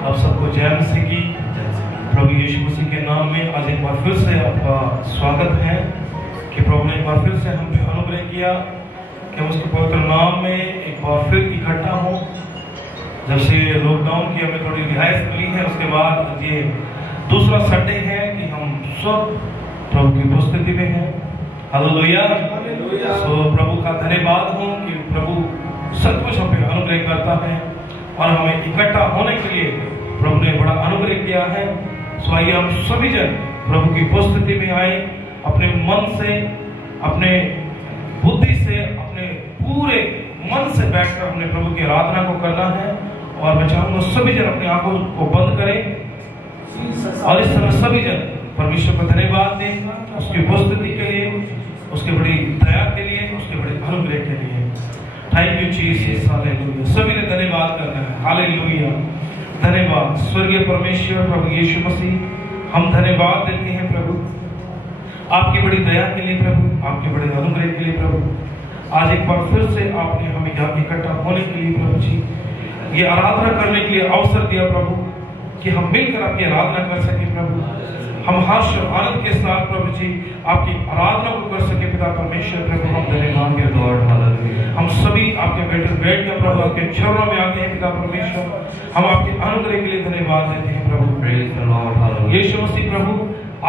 आप सबको जय मसीह की। प्रभु यीशु मसीह के नाम में आज एक बार फिर से आपका स्वागत है कि प्रभु ने एक बार फिर से हम पे अनुग्रह किया कि हम उसके पवित्र नाम में एक बार फिर इकट्ठा हों। जब से लॉकडाउन की हमें थोड़ी रिहाइश मिली है, उसके बाद ये दूसरा संडे है कि हम सब प्रभु की उपस्थिति में हैं। हालेलुया। सो प्रभु का धन्यवाद हो कि प्रभु सब कुछ हम पे अनुग्रह करता है और हमें इकट्ठा होने के लिए प्रभु ने बड़ा अनुग्रह किया है। सो आइए हम सभी जन प्रभु की उपस्थिति में आए, अपने मन से, अपने बुद्धि से, अपने पूरे मन से बैठकर अपने प्रभु की आराधना को करना है। और मैं चाहूंगा सभी जन अपनी आंखों को बंद करें और इस तरह सभी जन परमेश्वर को धन्यवाद दें उसकी उपस्थिति के लिए, उसके बड़ी दया के लिए, उसके बड़े अनुग्रह के लिए। Thank you Jesus. हालेलुया। सभी ने धन्यवाद करना है। हालेलुया। धन्यवाद स्वर्गीय परमेश्वर प्रभु यीशु मसीह, हम धन्यवाद देते हैं प्रभु आपकी बड़ी दया के लिए, प्रभु आपके बड़े अनुग्रह के लिए। प्रभु आज एक बार फिर से आपने हमें यहाँ इकट्ठा होने के लिए प्रभु जी ये आराधना करने के लिए अवसर दिया प्रभु कि हम मिलकर आपकी आराधना कर सके। प्रभु हम हर्ष और आनंद के साथ प्रभु जी आपकी आराधना को कर सके। पिता परमेश्वर प्रभु हम धन्यवाद के लॉर्ड। हालेलुया। हम सभी आपके बेटे बैठ कर प्रभु आपके चरणों में आते हैं। पिता परमेश्वर हम आपके अनुग्रह के लिए धन्यवाद देते हैं प्रभु। Praise the Lord. Hallelujah. Yeshu Masih प्रभु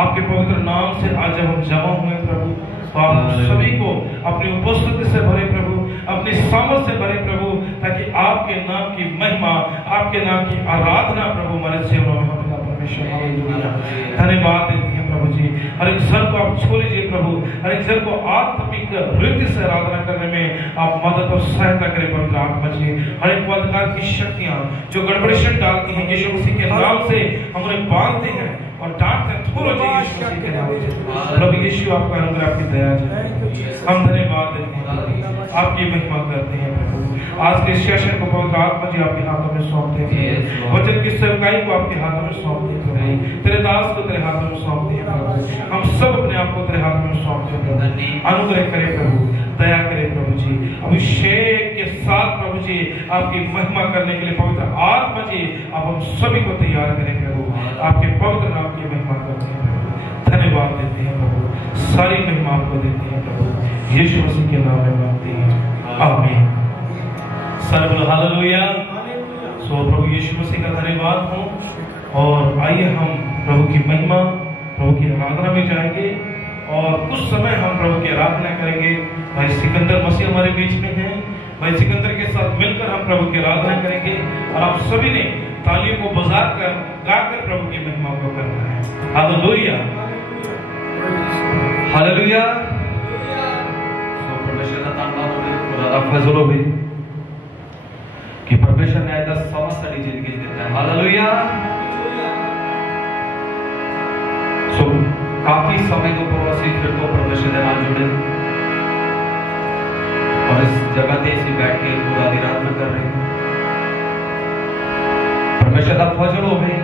आपके पवित्र नाम से आज जब हम जमा हुए प्रभु, तो आप सभी को अपनी उपस्थिति से भरे प्रभु, अपनी सामर्थ से भरे प्रभु, ताकि आपके नाम की महिमा, आपके नाम की आराधना प्रभु हमारे जीवनों में हो। पिता परमेश्वर हालेलुया। धन्यवाद देते हैं प्रभु जी। हर एक जन को आप छू लीजिए प्रभु, हर एक जन को आत्मिक वृद्धि से आराधना करने में आप मदद और सहायता करें पवित्र आत्मा जी। हर एक अंधकार की शक्तियां जो गड़बड़ेशन डालती हैं यीशु मसीह के नाम से हम उन्हें बांधते हैं और डांटते हैं थोड़ा यीशु मसीह के नाम से। प्रभु यीशु आपका अनुग्रह, आपकी दया जी, हम धन्यवाद देते हैं, आपकी महिमा करते हैं प्रभु। आज के सेशन को पवित्र आत्मा जी आपके हाथों में सौंपते हैं, वचन की सेवकाई को आपके हाथों में सौंपते हैं प्रभु, तेरे दास को तेरे हाथों में सौंपते हैं प्रभु। हम सब अपने आप को तेरे हाथों में सौंपते हैं प्रभु। अनुग्रह करें प्रभु, दया करें प्रभु जी। अभिषेक के साथ प्रभु जी आपकी महिमा करने के लिए पवित्र आत्मा जी आप हम सभी को तैयार करें प्रभु। आपके पवित्र नाम की महिमा करते हैं प्रभु। धन्यवाद देते हैं प्रभु, सारी महिमा आपको देते हैं प्रभु। यीशु मसीह के नाम में मांगते हैं, आमीन। सर्व हालेलुया। सो प्रभु यीशु मसीह का धन्यवाद हो और आइए हम प्रभु की महिमा, प्रभु की आराधना में जाएंगे और कुछ समय हम प्रभु की आराधना करेंगे। भाई सिकंदर मसीह हमारे बीच में हैं, भाई सिकंदर के साथ मिलकर हम प्रभु की आराधना करेंगे और आप सभी ने तालियों को बजा कर गाकर प्रभु की महिमा को करना है। हालेलुया। हालेलुया। परमेश्वर का धन्यवाद फजल हो गई कि परमेश्वर ने ऐसा समस्त जिंदगी देता है। हालेलुया। सो काफी समय को प्रवासी फिर को परमेश्वर के नाम जुड़े और इस जगह पे ऐसी बैठ के पूरा दिन आराधना कर रहे हैं। परमेश्वर का फजल हो गई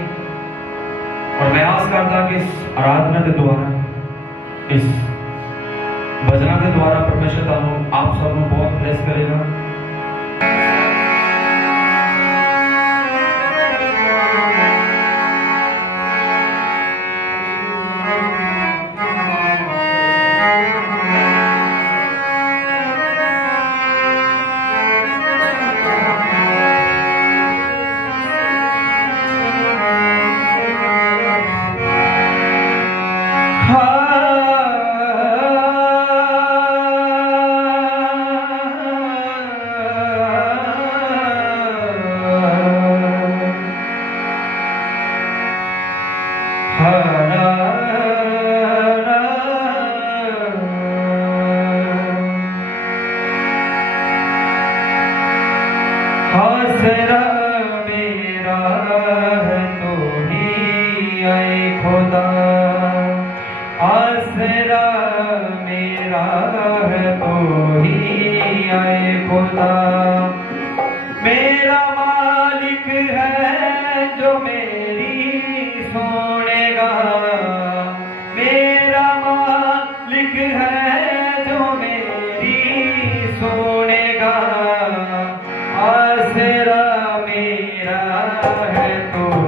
और मैं आस करता कि इस आराधना के द्वारा, इस भजना के द्वारा परमेश्वर आप सबको बहुत ब्लेस करेगा। आसरा मेरा है तो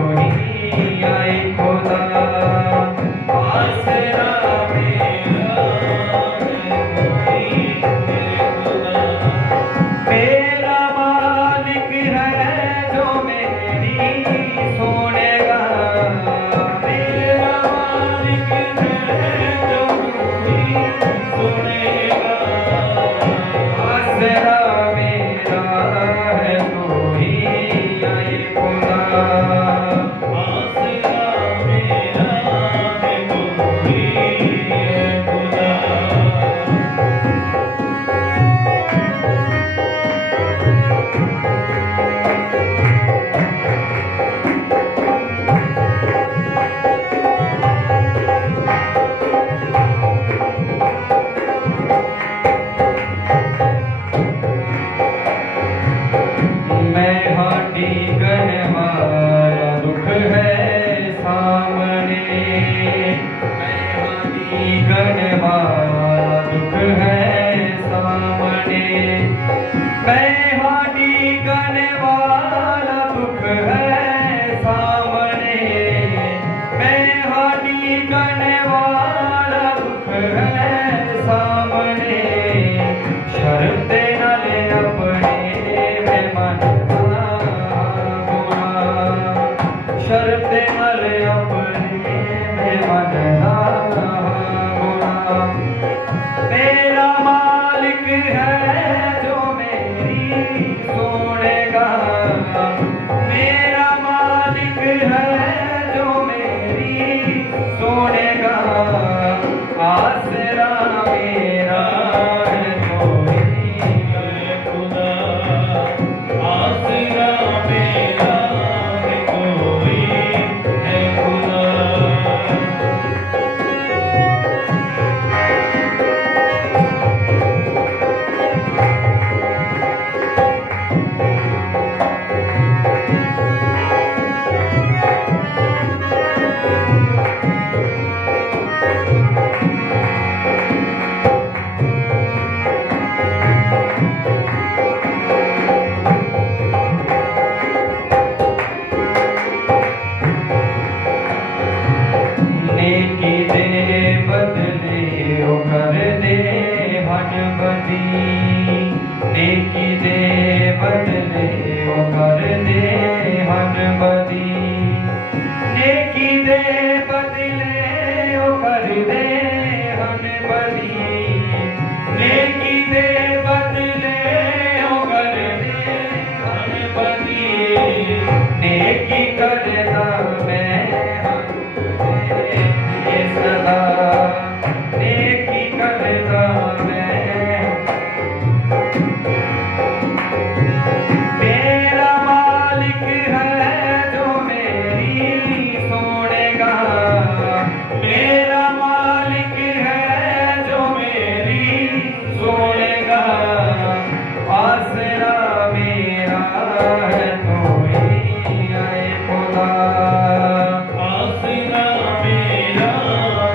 शर्त मर अपने में बनना होना। मेरा मालिक है जो मेरी सुनेगा, मेरा मालिक है जो मेरी सुनेगा। आसरा मेरा है कोई खुदा, आसरा मेरा है कोई है खुदा। नेकी दे बदले ओ कर दे हनबदी, नेकी दे बदले ओ कर दे हनबदी, नेकी दे बदले ओ कर दे हनबदी, नेकी दे बदले ओ कर दे हनबदी। नेकी करता मैं सदा, नेकी करता मैं। मेरा मालिक है जो मेरी सुनेगा, मेरा मालिक है जो मेरी सुनेगा। आसरा मेरा है कोई आए खुदा, आसरा मेरा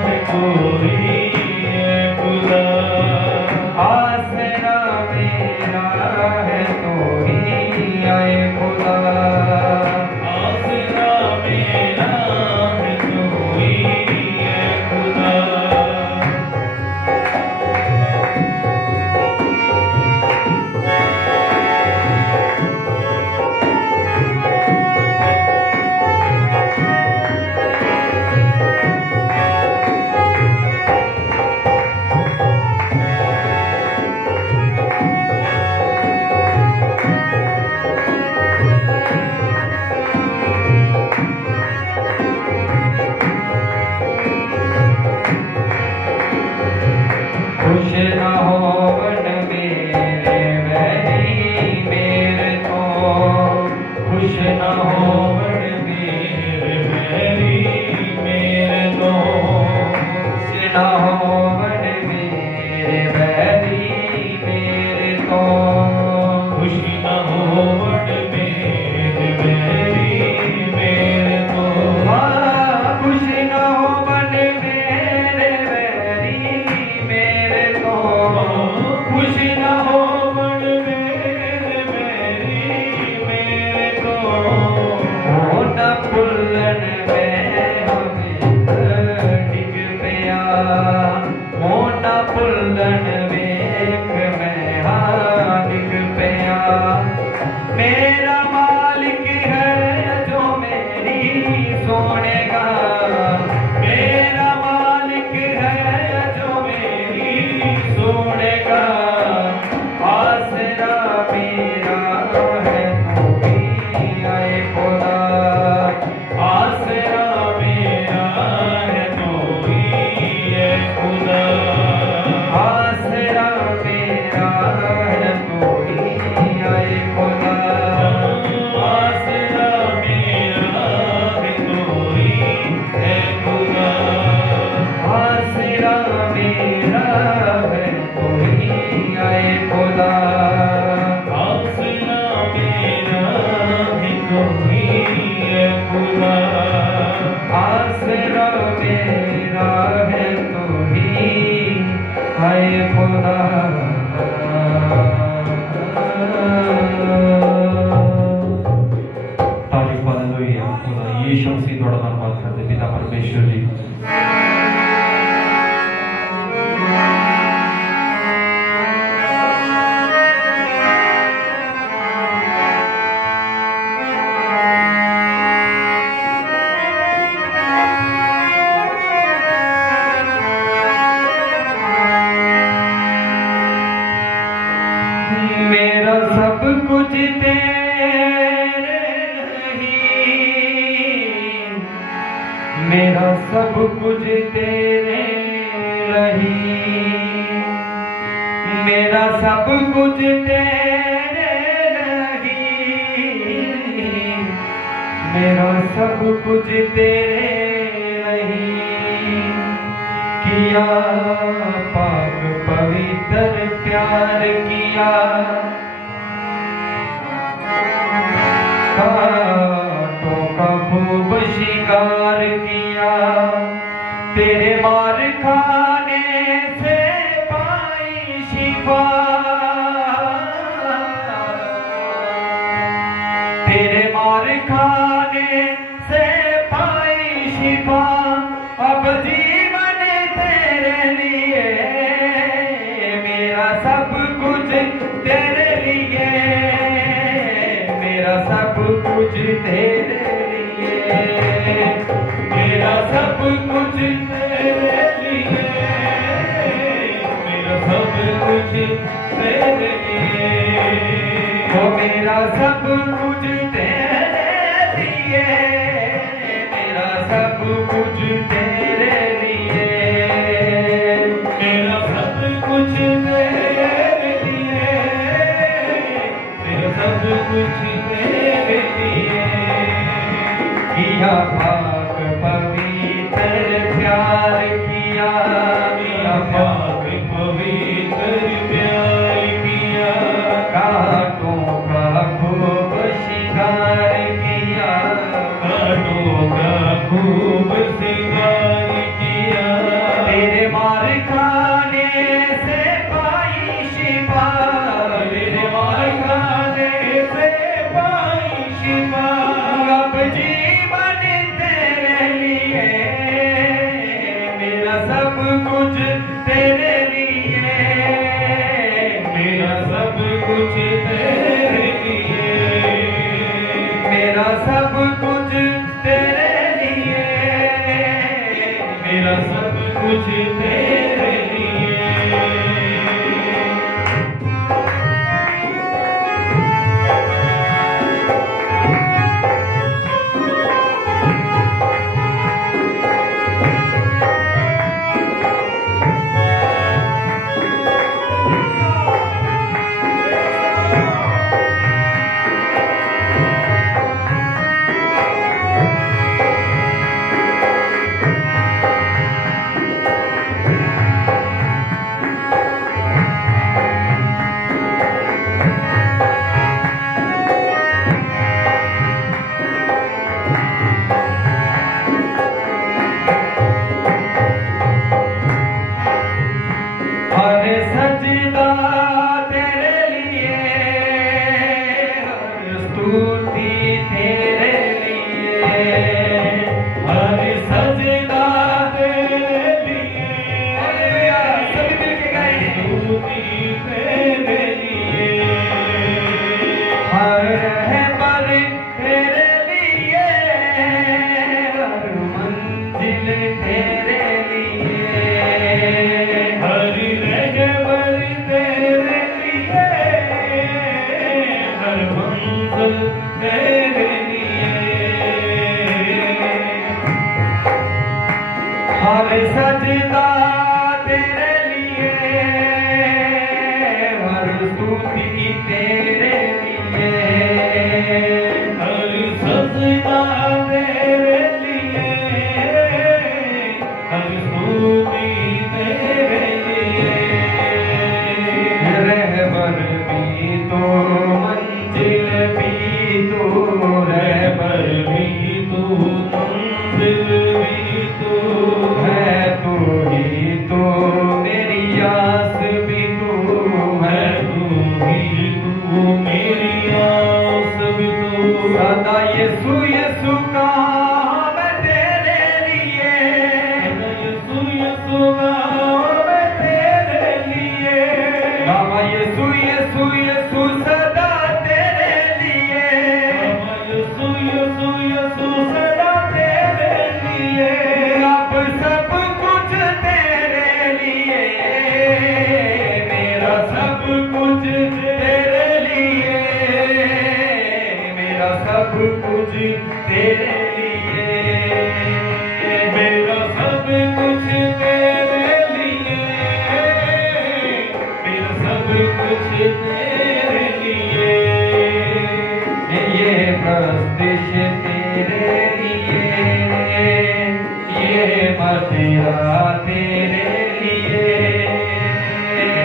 है कोई है खुदा। आसरा मेरा है कोई आए खुदा, आसरा मेरा है कोई है खुदा। खुश न होवन मेरे वैरी मेरे तो, खुश न होवन मेरे वैरी मेरे तो, खुश न होवन मेरे वैरी मेरे तो, खुश न होवन मेरे वैरी मेरे तो। हाँ, खुश न होवन मेरे वैरी मेरे तो, खुश न होवन मेरे वैरी मेरे तो। हो न भुल्लन में हमें डिग पिया, हो न भुल्लन वेख मैं हाँ डिग पिया। मेरा मालिक है जो मेरी सुनेगा, मेरा मालिक है जो मेरी सुनेगा। आसरा मेरा है कोई आए खुदा, आसरा मेरा है कोई है खुदा। आसरा मेरा है कोई आए खुदा, आसरा मेरा है कोई है खुदा। आसरा मेरा है कोई आए खुदा, आसरा मेरा है कोई है खुदा। आसरा मेरा है कोई आए खुदा। तारीफ हालेलुया। खुदा यीशु मसीह थोड़ा धन्यवाद करते पिता परमेश्वर जी। मेरा सब कुछ तेरे रही, मेरा सब कुछ तेरे रही, मेरा सब कुछ तेरे रही। किया पाक पवित्र प्यार किया, कांटों का खूब शिकार किया, तेरे मार खाने से पाई शिफा, तेरे मार खाने से पाई शिफा। अब जीवन तेरे लिए, मेरा सब कुछ तेरे लिए, मेरा सब कुछ तेरे लिए, मेरा सब कुछ तेरे लिए, मेरा सब कुछ तेरे लिए, ओ मेरा सब कुछ तेरे लिए, मेरा सब कुछ तेरे लिए, मेरा सब कुछ तेरे लिए, मेरा सब कुछ तेरे लिए। किया पाक पवित्र प्यार किया, किया पाक पवित्र प्यार किया, कांटों का खूब शिकार किया, कांटों का खूब शिकार किया, तेरे मार खाने से पाई शिफा, तेरे मार खाने से पाई शिफा। अब जीवन तेरे लिए, मेरा सब कुछ तेरे लिए, मेरा सब कुछ तेरे लिए, मेरा सब कुछ तेरे लिए, मेरा सब कुछ तेरे लिए। सजदा तेरे लिए, हर स्तुति तेरे लिए, हर सजदा तेरे लिए, सभी मिलके गाएंगे, स्तुति तेरे लिए, हर रहबर तेरे लिए, हर मंजिल तेरे लिए, हर रहबर तेरे लिए, हर मंजिल तेरे लिए, हर सजदा तेरे लिए, हर स्तुति तेरे लिए, हर सजदा तेरे लिए, हर स्तुति तेरे लिए। रहबर भी तो, मंजिल भी तो, रहबर भी तो, मंजिल भी तो, है तो तेरा तेरे लिए,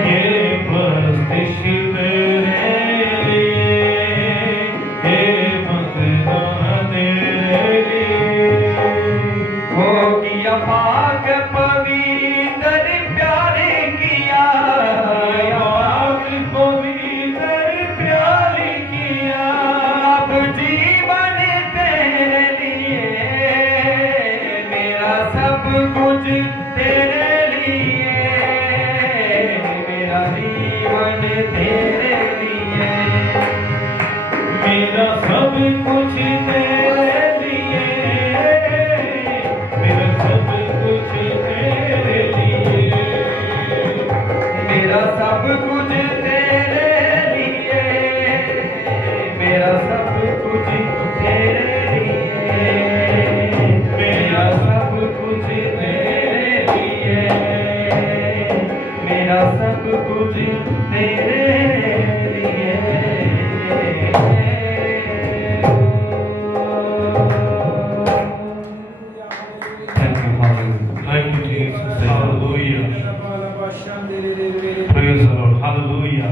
ये परस्तिश तेरे लिए, ये बंदना तेरे लिए। हो किया पाक पवित्र प्यारे किया, पाक पवित्र प्यारे किया, अब जीवन तेरे लिए, मेरा सब कुछ तेरे लिए, मेरा जीवन तेरे लिए, मेरा सब कुछ तेरे लिए, मेरा सब कुछ तेरे लिए, मेरा सब कुछ तेरे लिए, मेरा सब कुछ तेरे लिए, मेरा सब कुछ तेरे लिए, मेरा सब कुछ तेरे लिए। Thank you, hallelujah. Thank you, Jesus. Hallelujah. Praise the Lord. Hallelujah.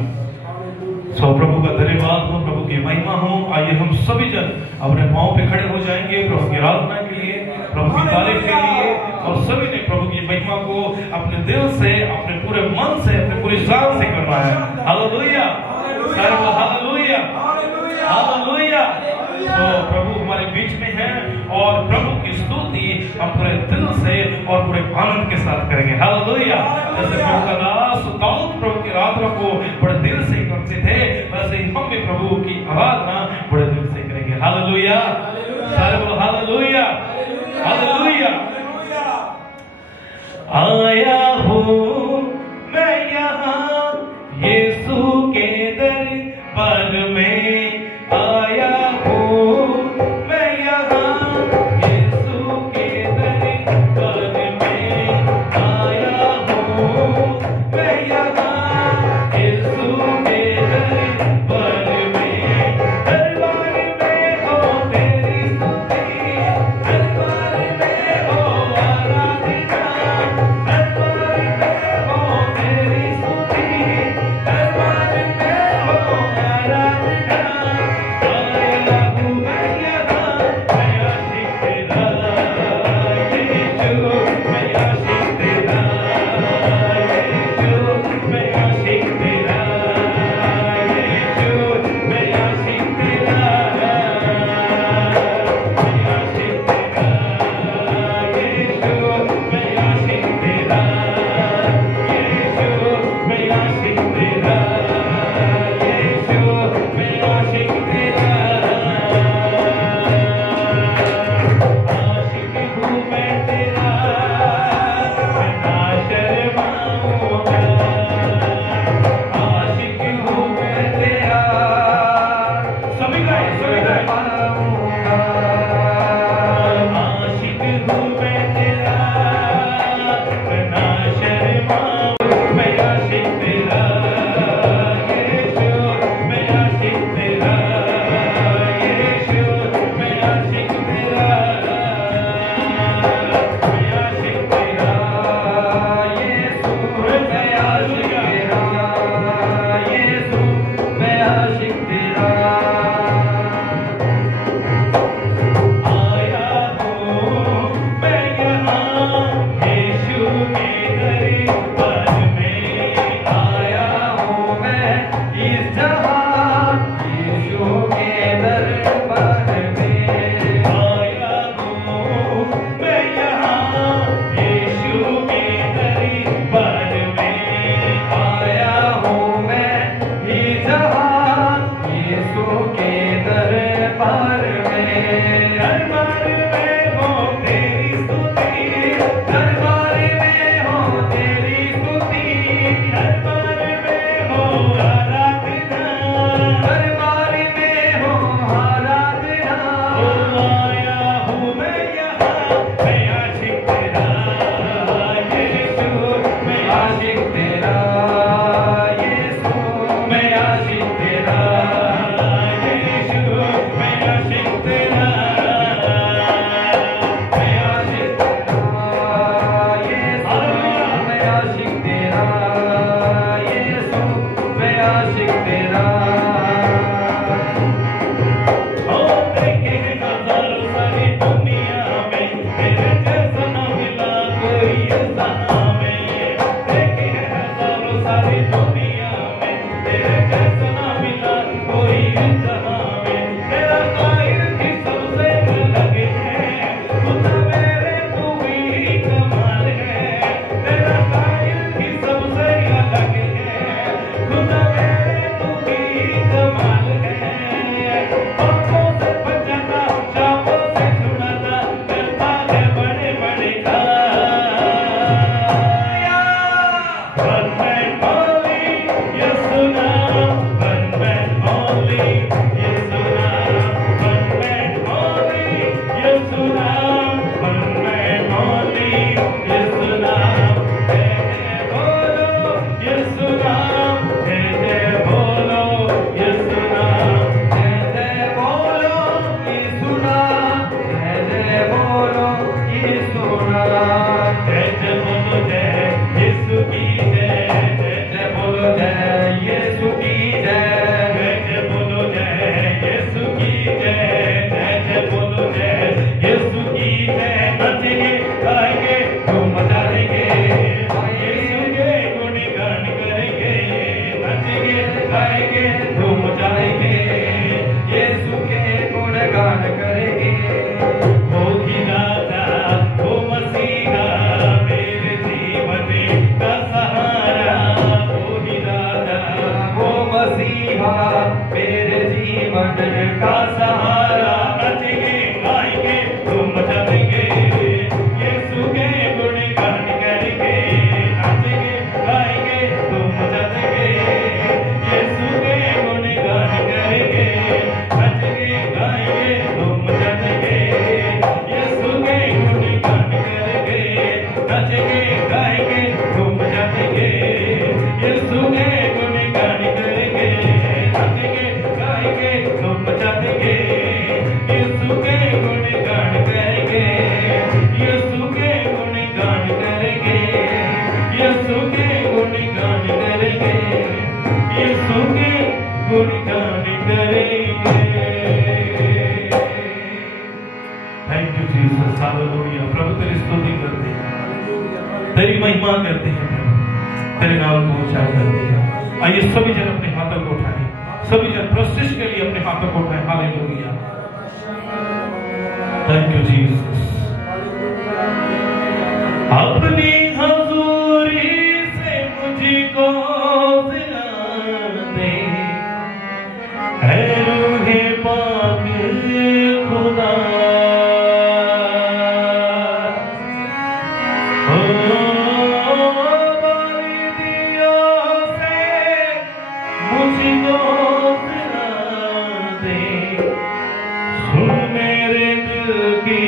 So प्रभु का धन्यवाद हो, प्रभु की महिमा हो। आइए हम सभी जन अपने पांव पे खड़े हो जाएंगे प्रभु की आराधना के लिए, प्रभु की तारीफ के लिए, और सभी ने प्रभु की महिमा को अपने दिल से, अपने पूरे मन से, अपने पूरी जान से करना है। Hallelujah, hallelujah, hallelujah. तो प्रभु हमारे बीच में है और प्रभु की स्तुति हम पूरे दिल से और पूरे आनंद के साथ करेंगे। हालेलुया। जैसे प्रभु का दास दाऊद प्रभु की आराधना को बड़े दिल से करते थे, वैसे ही हम भी प्रभु की आराधना बड़े दिल से करेंगे। Hallelujah, hallelujah, hallelujah. आया हूँ मैं यहाँ यीशु के दरबार में, आया हूँ मैं यहाँ यीशु के दरबार में, आया हूँ मैं यहाँ यीशु के दरबार में। दरबार में हो तेरी स्तुति, दरबार में हो आराधना, दरबार नाचेंगे गाएंगे धूम मचा देंगे, यीशु के गुणगान करेंगे, नाचेंगे गाएंगे धूम मचाएंगे, यीशु के गुणगान करेंगे। वो ही राजा वो मसीहा मेरे जीवन का सहारा, वो ही राजा वो मसीहा मेरे जीवन का सहारा, नाचेंगे गाएंगे धूम मचा देंगे, यीशु के गुणगान करेंगे, नाचेंगे गाएंगे धूम मचा देंगे, यीशु के गुणगान करेंगे, नाचेंगे गाएंगे धूम मचा देंगे, यीशु के गुणगान करेंगे, नाचेंगे गाएंगे धूम मचा देंगे, यीशु के गुणगान करेंगे, नाचेंगे गाएंगे धूम मचा देंगे, यीशु के गुणगान करेंगे, यीशु के गुणगान करेंगे, यीशु के गुणगान करेंगे, यीशु के गुणगान करेंगे। Thank you Jesus, hallelujah. प्रभु तेरी स्तुति करते हैं, तेरी महिमा करते हैं, तेरे नाम को ऊंचा करते हैं। आइए सभी जन अपने हाथों को उठाएं, सभी जन प्रशिश के लिए अपने हाथों को उठाएं। Hallelujah, thank you Jesus. अपनी हजूरी से मुझको सिला दे, है रूहे पाक खुदा, मुझको सिला दे, सुन मेरे दिल की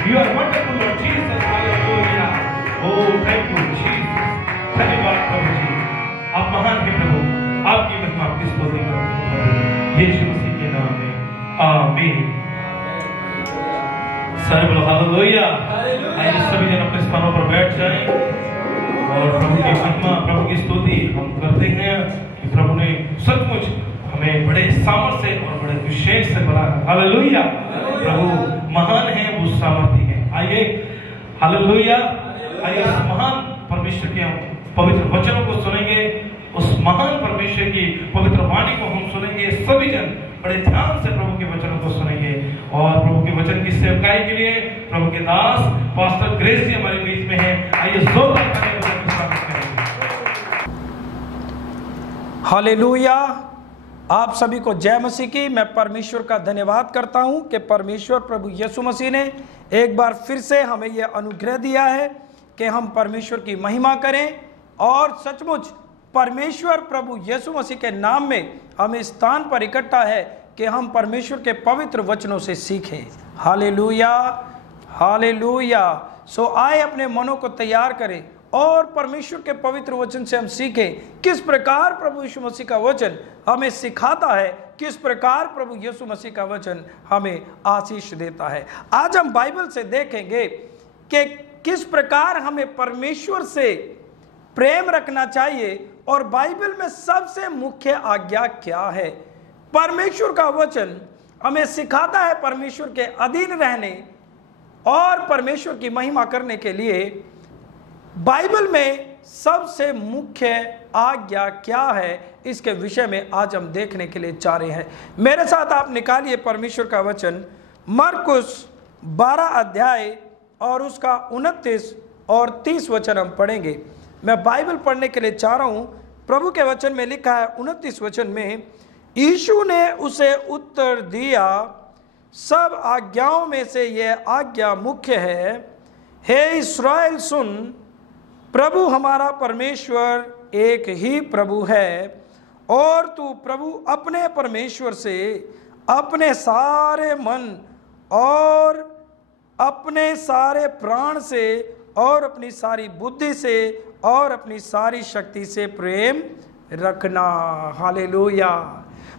You are wonderful, Lord Jesus. Hallelujah. Oh, thank you, Jesus. धन्यवाद प्रभु जी, आप महान हैं प्रभु, आपकी महिमा आपकी स्तुति करते हैं प्रभु, यीशु मसीह के नाम में, आमीन। सारे बोलो हालेलुया। आइए सभी जन अपने स्थानों पर बैठ जाएं और प्रभु की महिमा, प्रभु की स्तुति हम करते हैं कि प्रभु ने सचमुच हमें बड़े सामर्थ्य और बड़े विशेष से बना है। हालेलुया। प्रभु महान है, वो सामर्थ्य है। आइए हालेलुया। आइए उस महान परमेश्वर के हम पवित्र वचनों को सुनेंगे, उस महान परमेश्वर की पवित्र वाणी को हम सुनेंगे। सभी जन बड़े ध्यान से प्रभु के वचनों को सुनेंगे और प्रभु के वचन की सेवकाई के लिए प्रभु के दास पास्टर ग्रेस जी हमारे बीच में हैं। आइए जोरदार तालियों से स्वागत करेंगे। हालेलुया। आप सभी को जय मसीह की। मैं परमेश्वर का धन्यवाद करता हूं कि परमेश्वर प्रभु यीशु मसीह ने एक बार फिर से हमें यह अनुग्रह दिया है कि हम परमेश्वर की महिमा करें और सचमुच परमेश्वर प्रभु यीशु मसीह के नाम में हम इस स्थान पर इकट्ठा है कि हम परमेश्वर के पवित्र वचनों से सीखें। Hallelujah, hallelujah. सो आए अपने मनों को तैयार करें और परमेश्वर के पवित्र वचन से हम सीखें किस प्रकार प्रभु यीशु मसीह का वचन हमें सिखाता है, किस प्रकार प्रभु यीशु मसीह का वचन हमें आशीष देता है। आज हम बाइबल से देखेंगे कि किस प्रकार हमें परमेश्वर से प्रेम रखना चाहिए और बाइबल में सबसे मुख्य आज्ञा क्या है। परमेश्वर का वचन हमें सिखाता है परमेश्वर के अधीन रहने और परमेश्वर की महिमा करने के लिए बाइबल में सबसे मुख्य आज्ञा क्या है, इसके विषय में आज हम देखने के लिए चाह रहे हैं। मेरे साथ आप निकालिए परमेश्वर का वचन मरकुस 12 अध्याय और उसका 29 और 30 वचन हम पढ़ेंगे। मैं बाइबल पढ़ने के लिए चाह रहा हूं। प्रभु के वचन में लिखा है 29 वचन में, यीशु ने उसे उत्तर दिया, सब आज्ञाओं में से यह आज्ञा मुख्य है, हे इस्राएल सुन, प्रभु हमारा परमेश्वर एक ही प्रभु है और तू प्रभु अपने परमेश्वर से अपने सारे मन और अपने सारे प्राण से और अपनी सारी बुद्धि से और अपनी सारी शक्ति से प्रेम रखना। हालेलुया।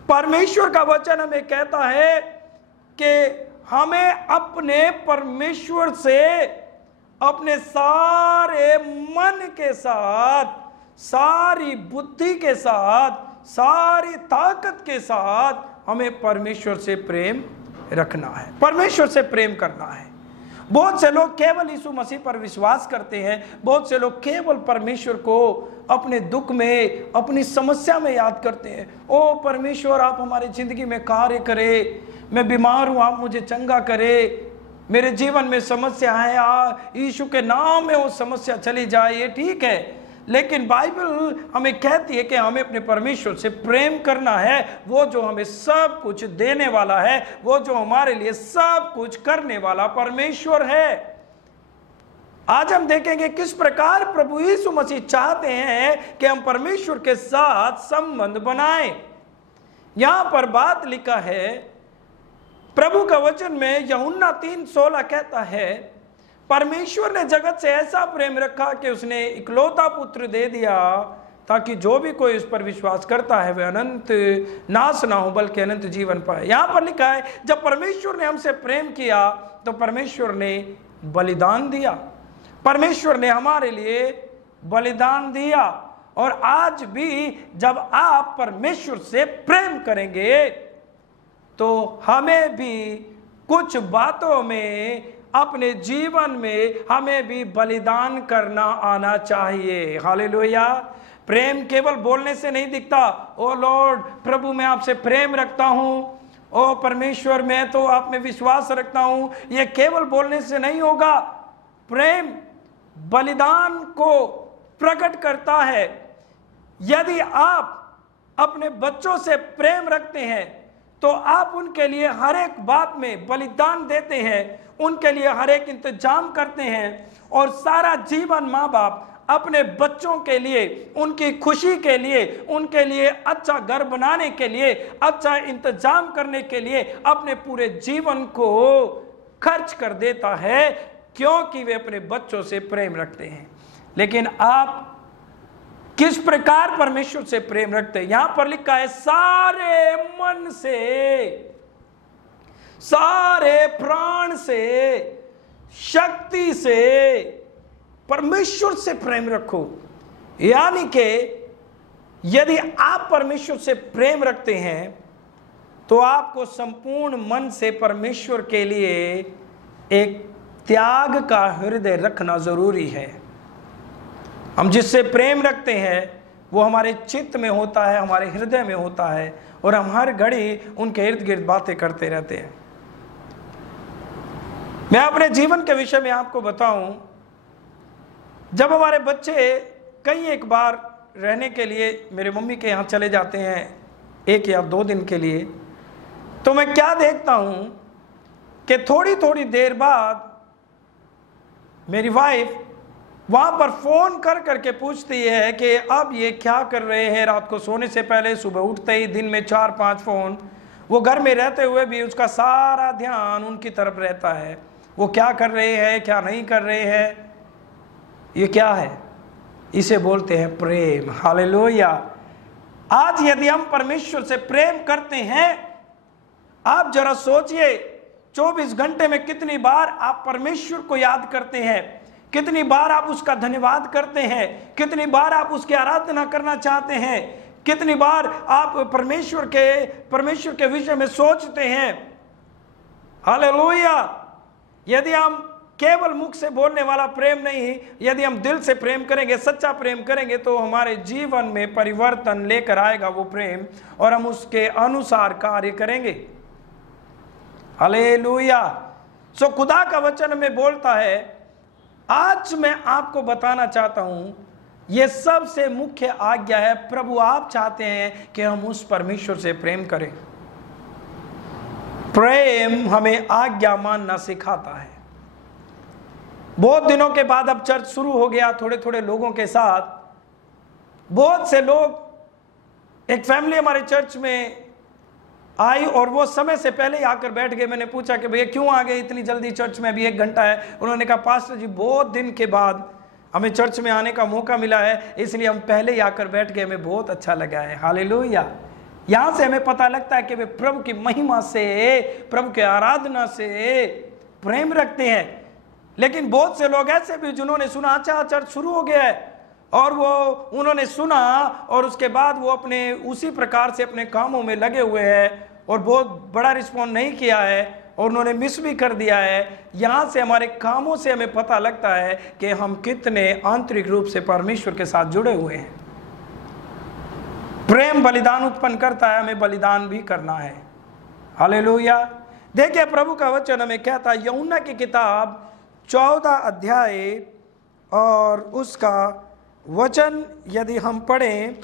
परमेश्वर का वचन हमें कहता है कि हमें अपने परमेश्वर से अपने सारे मन के साथ, सारी बुद्धि के साथ, सारी ताकत के साथ हमें परमेश्वर से प्रेम रखना है, परमेश्वर से प्रेम करना है। बहुत से लोग केवल यीशु मसीह पर विश्वास करते हैं, बहुत से लोग केवल परमेश्वर को अपने दुख में, अपनी समस्या में याद करते हैं। ओ परमेश्वर, आप हमारी जिंदगी में कार्य करें, मैं बीमार हूं, आप मुझे चंगा करें, मेरे जीवन में समस्या है, यीशु के नाम में वो समस्या चली जाए। ये ठीक है, लेकिन बाइबल हमें कहती है कि हमें अपने परमेश्वर से प्रेम करना है, वो जो हमें सब कुछ देने वाला है, वो जो हमारे लिए सब कुछ करने वाला परमेश्वर है। आज हम देखेंगे किस प्रकार प्रभु यीशु मसीह चाहते हैं कि हम परमेश्वर के साथ संबंध बनाएं। यहां पर बात लिखा है प्रभु का वचन में, यूहन्ना 3:16 कहता है, परमेश्वर ने जगत से ऐसा प्रेम रखा कि उसने इकलौता पुत्र दे दिया ताकि जो भी कोई उस पर विश्वास करता है वह अनंत नाश ना हो बल्कि अनंत जीवन पाए। यहां पर लिखा है जब परमेश्वर ने हमसे प्रेम किया तो परमेश्वर ने बलिदान दिया, परमेश्वर ने हमारे लिए बलिदान दिया। और आज भी जब आप परमेश्वर से प्रेम करेंगे तो हमें भी कुछ बातों में, अपने जीवन में हमें भी बलिदान करना आना चाहिए। हालेलुया। प्रेम केवल बोलने से नहीं दिखता। ओ लॉर्ड, प्रभु मैं आपसे प्रेम रखता हूं, ओ परमेश्वर मैं तो आप में विश्वास रखता हूं, यह केवल बोलने से नहीं होगा। प्रेम बलिदान को प्रकट करता है। यदि आप अपने बच्चों से प्रेम रखते हैं तो आप उनके लिए हर एक बात में बलिदान देते हैं, उनके लिए हर एक इंतजाम करते हैं। और सारा जीवन माँ बाप अपने बच्चों के लिए, उनकी खुशी के लिए, उनके लिए अच्छा घर बनाने के लिए, अच्छा इंतजाम करने के लिए अपने पूरे जीवन को खर्च कर देता है, क्योंकि वे अपने बच्चों से प्रेम रखते हैं। लेकिन आप किस प्रकार परमेश्वर से प्रेम रखते हैं? यहां पर लिखा है सारे मन से, सारे प्राण से, शक्ति से परमेश्वर से प्रेम रखो। यानी कि यदि आप परमेश्वर से प्रेम रखते हैं तो आपको संपूर्ण मन से परमेश्वर के लिए एक त्याग का हृदय रखना जरूरी है। हम जिससे प्रेम रखते हैं वो हमारे चित्त में होता है, हमारे हृदय में होता है, और हम हर घड़ी उनके इर्द गिर्द बातें करते रहते हैं। मैं अपने जीवन के विषय में आपको बताऊं, जब हमारे बच्चे कई एक बार रहने के लिए मेरे मम्मी के यहाँ चले जाते हैं 1 या 2 दिन के लिए, तो मैं क्या देखता हूं कि थोड़ी थोड़ी देर बाद मेरी वाइफ वहां पर फोन कर करके पूछती है कि अब ये क्या कर रहे हैं। रात को सोने से पहले, सुबह उठते ही दिन में 4-5 फोन। वो घर में रहते हुए भी उसका सारा ध्यान उनकी तरफ रहता है, वो क्या कर रहे हैं, क्या नहीं कर रहे हैं। ये क्या है? इसे बोलते हैं प्रेम। हालेलुया। आज यदि हम परमेश्वर से प्रेम करते हैं, आप जरा सोचिए 24 घंटे में कितनी बार आप परमेश्वर को याद करते हैं, कितनी बार आप उसका धन्यवाद करते हैं, कितनी बार आप उसकी आराधना करना चाहते हैं, कितनी बार आप परमेश्वर के विषय में सोचते हैं। हालेलुया। यदि हम केवल मुख से बोलने वाला प्रेम नहीं, यदि हम दिल से प्रेम करेंगे, सच्चा प्रेम करेंगे, तो हमारे जीवन में परिवर्तन लेकर आएगा वो प्रेम, और हम उसके अनुसार कार्य करेंगे। हालेलुया। सो खुदा का वचन में बोलता है, आज मैं आपको बताना चाहता हूं, यह सबसे मुख्य आज्ञा है। प्रभु आप चाहते हैं कि हम उस परमेश्वर से प्रेम करें। प्रेम हमें आज्ञा मानना सिखाता है। बहुत दिनों के बाद अब चर्च शुरू हो गया, थोड़े थोड़े लोगों के साथ। बहुत से लोग, एक फैमिली हमारे चर्च में आई और वो समय से पहले ही आकर बैठ गए। मैंने पूछा कि भैया क्यों आ गए इतनी जल्दी चर्च में, अभी 1 घंटा है। उन्होंने कहा पास्टर जी बहुत दिन के बाद हमें चर्च में आने का मौका मिला है, इसलिए हम पहले ही आकर बैठ गए, हमें बहुत अच्छा लगा है। हालेलुया। यहां से हमें पता लगता है कि वे प्रभु की महिमा से, प्रभु की आराधना से प्रेम रखते हैं। लेकिन बहुत से लोग ऐसे भी जिन्होंने सुना अच्छा चर्च शुरू हो गया है, और वो उन्होंने सुना और उसके बाद वो अपने उसी प्रकार से अपने कामों में लगे हुए हैं और बहुत बड़ा रिस्पॉन्ड नहीं किया है और उन्होंने मिस भी कर दिया है। यहाँ से हमारे कामों से हमें पता लगता है कि हम कितने आंतरिक रूप से परमेश्वर के साथ जुड़े हुए हैं। प्रेम बलिदान उत्पन्न करता है, हमें बलिदान भी करना है। हालेलुया। देखिए प्रभु का वचन हमें कहता है, यूहन्ना की किताब 14 अध्याय और उसका वचन यदि हम पढ़ें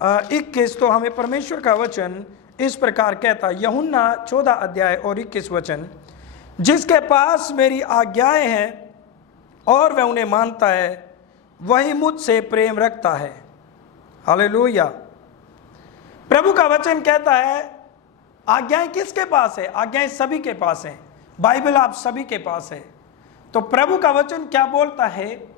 21, तो हमें परमेश्वर का वचन इस प्रकार कहता है। यूहन्ना 14 अध्याय और 21 वचन, जिसके पास मेरी आज्ञाएं हैं और वह उन्हें मानता है, वही मुझसे प्रेम रखता है। हालेलुया। प्रभु का वचन कहता है आज्ञाएं किसके पास है? आज्ञाएं सभी के पास हैं। बाइबल आप सभी के पास है। तो प्रभु का वचन क्या बोलता है?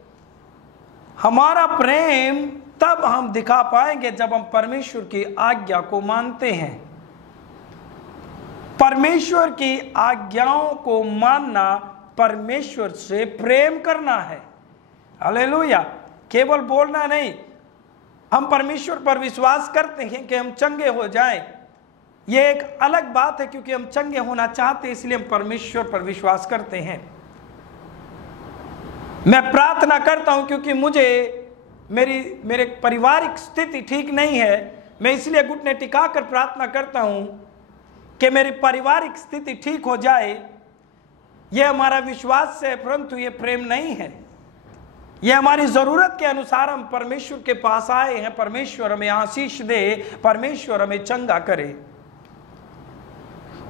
हमारा प्रेम तब हम दिखा पाएंगे जब हम परमेश्वर की आज्ञा को मानते हैं। परमेश्वर की आज्ञाओं को मानना परमेश्वर से प्रेम करना है। हालेलुया। केवल बोलना नहीं। हम परमेश्वर पर विश्वास करते हैं कि हम चंगे हो जाएं, यह एक अलग बात है, क्योंकि हम चंगे होना चाहते हैं, इसलिए हम परमेश्वर पर विश्वास करते हैं। मैं प्रार्थना करता हूं क्योंकि मेरे पारिवारिक स्थिति ठीक नहीं है, मैं इसलिए घुटने टिकाकर प्रार्थना करता हूं कि मेरी पारिवारिक स्थिति ठीक हो जाए। यह हमारा विश्वास है, परंतु यह प्रेम नहीं है। यह हमारी जरूरत के अनुसार हम परमेश्वर के पास आए हैं। परमेश्वर हमें आशीष दे, परमेश्वर हमें चंगा करे।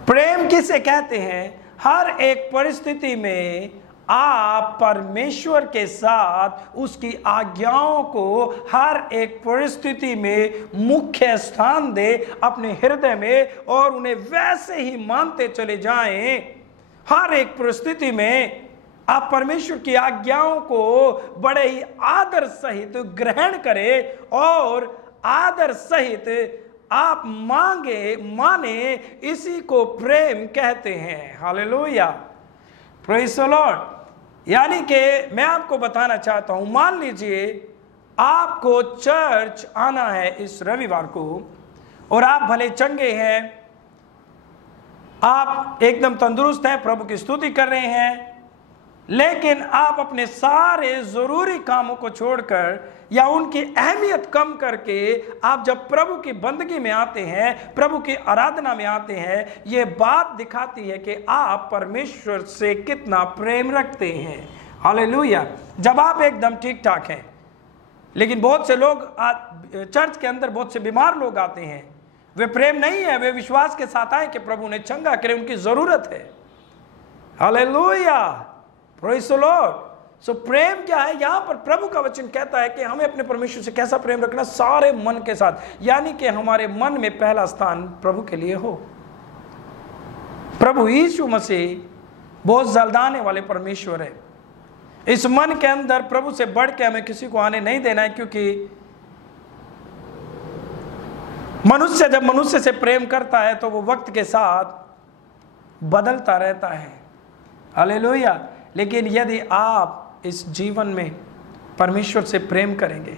प्रेम किसे कहते हैं? हर एक परिस्थिति में आप परमेश्वर के साथ उसकी आज्ञाओं को हर एक परिस्थिति में मुख्य स्थान दे अपने हृदय में, और उन्हें वैसे ही मानते चले जाएं। हर एक परिस्थिति में आप परमेश्वर की आज्ञाओं को बड़े ही आदर सहित ग्रहण करें और आदर सहित आप माने, इसी को प्रेम कहते हैं। Hallelujah, praise the Lord. यानी कि मैं आपको बताना चाहता हूं, मान लीजिए आपको चर्च आना है इस रविवार को और आप भले चंगे हैं, आप एकदम तंदुरुस्त हैं, प्रभु की स्तुति कर रहे हैं, लेकिन आप अपने सारे जरूरी कामों को छोड़कर या उनकी अहमियत कम करके आप जब प्रभु की बंदगी में आते हैं, प्रभु की आराधना में आते हैं, यह बात दिखाती है कि आप परमेश्वर से कितना प्रेम रखते हैं। हालेलुया। जब आप एकदम ठीक ठाक हैं, लेकिन बहुत से लोग चर्च के अंदर बहुत से बीमार लोग आते हैं, वे प्रेम नहीं है, वे विश्वास के साथ आए कि प्रभु ने चंगा करे, उनकी जरूरत है। Hallelujah, praise the Lord. So प्रेम क्या है? यहां पर प्रभु का वचन कहता है कि हमें अपने परमेश्वर से कैसा प्रेम रखना, सारे मन के साथ, यानी कि हमारे मन में पहला स्थान प्रभु के लिए हो। प्रभु यीशु मसीह बहुत जल्द आने वाले परमेश्वर है। इस मन के अंदर प्रभु से बढ़ के हमें किसी को आने नहीं देना है, क्योंकि मनुष्य जब मनुष्य से प्रेम करता है तो वो वक्त के साथ बदलता रहता है। हालेलुया। लेकिन यदि आप इस जीवन में परमेश्वर से प्रेम करेंगे,